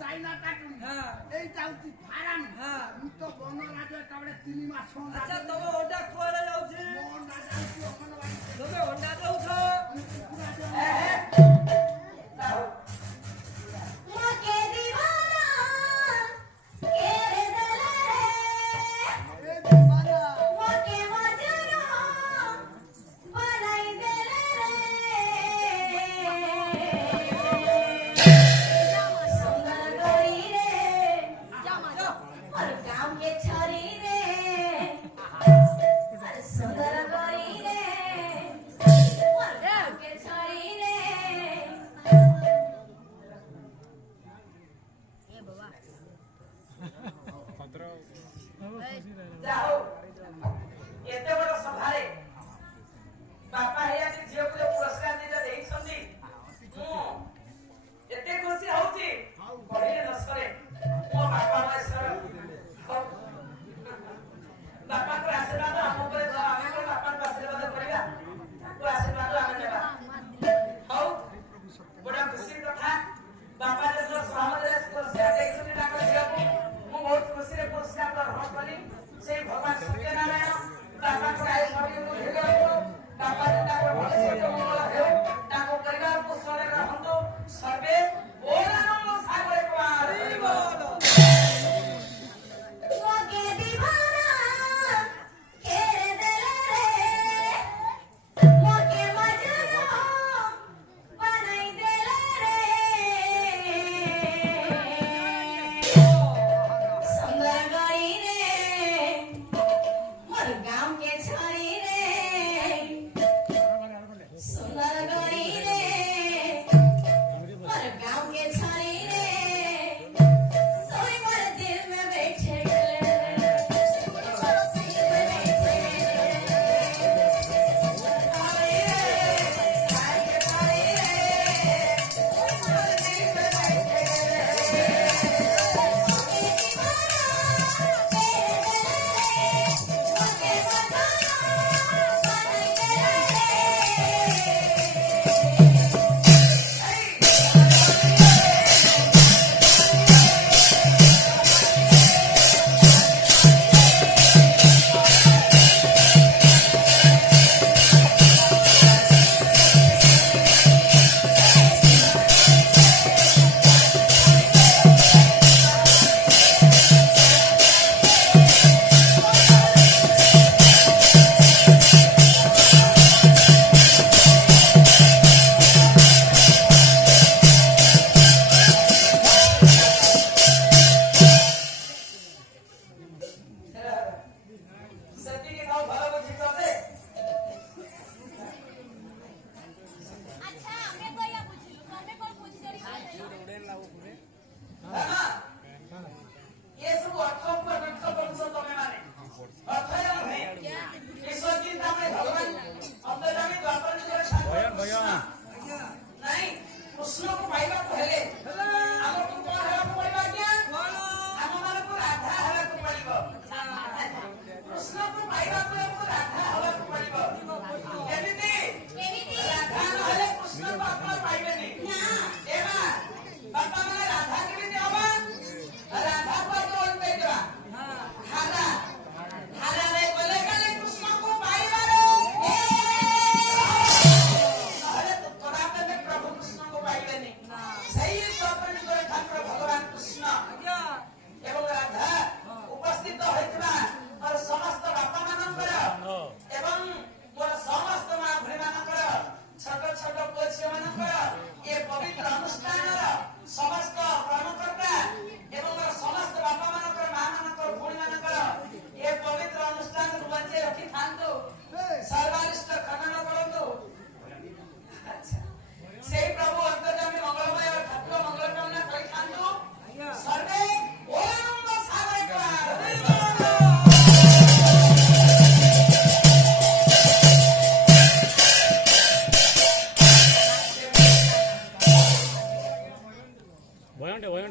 চাইনা cartoon এইটা হচ্ছে farm আমি তো বনরাজ একেবারে 3 মাস আচ্ছা তবে ওটা কোয়ালে যাচ্ছে বনরাজ যাচ্ছি অঙ্গনবাড়ি তবে ওটা যাচ্ছ जाओ एते बड़ सभारे बापा हैया के झियो को पुरस्कार दिला देई संदी एते खुशी होची बढिले नसरे मो बापा मा सर बापा को आशीर्वाद हम ऊपर जा आमे को बापा को आशीर्वाद करिया को आशीर्वाद आमे नेबा हौ बड़ा खुशी कथा बापा जे समाज रे पुरस्कार देई संदी ना को झियो को मो बहुत खुशी रे पुरस्कार ग्रहण करी से भगवान सत्यनारायण बापा को आय सभी को भेगो बापा ताको भले से मंगल हेउ ताको परिवार को सरे रहंतो सर्वे ओरानंद सागरे कुमार हरि बोल मोगे दीवाना केरे देले रे मोगे मजनू बनाई देले रे सुंदर गई रे मोर गांव के छाड़ी रे सुंदर गई रे मोर गांव के छाड़ी रे सोई मोर दिल में बैठे सती के भाव भला बुझी करते अच्छा हमें कोई पूछिलु हमें कोई पूछ जरी हां ये सब अर्थ पर रक्षा करू तमे माने अर्थ है नहीं ईश्वर की नाम में भगवान अंतर्यामी द्वापर युग भगवान नहीं कृष्ण को पाइबा को हेले हम को कोन हेला को पाइबा क्या हम माने को राधा हेला को पड़िबो कृष्ण को पाइबा को हमको राधा हेला को पड़िबो एमिति राधा न हेले कृष्ण को अपन पाइबे नहीं ना एमा बापा माने राधा के भी देबा राधा को तो उल्टे देबा हां हारा रे बोले काले कृष्ण को पाइबा रे अरे तो तोरा पे प्रभु कृष्ण को पाइबे नहीं सही द्वापर युग ठाकुर भगवान कृष्ण एवं राधा उपस्थित होइतबा और समस्त बापा मानकर एवं मोर समस्त मां भरी मानकर छोट छोट पुओ मानकर ये पवित्र अनुष्ठान समस्त कर्मकर्ता एवं मोर समस्त बापा मानकर मां मानकर भूणी मानकर ये पवित्र अनुष्ठान बचे रखी थांतो सर्वारिष्ट खनन करंतो अच्छा से प्रभु अंतर्यामी मंगलमय ठाकुर मंगल कामना करि थांतो सर्वे ओरानंद सागरे कुमार हरि बोल voy a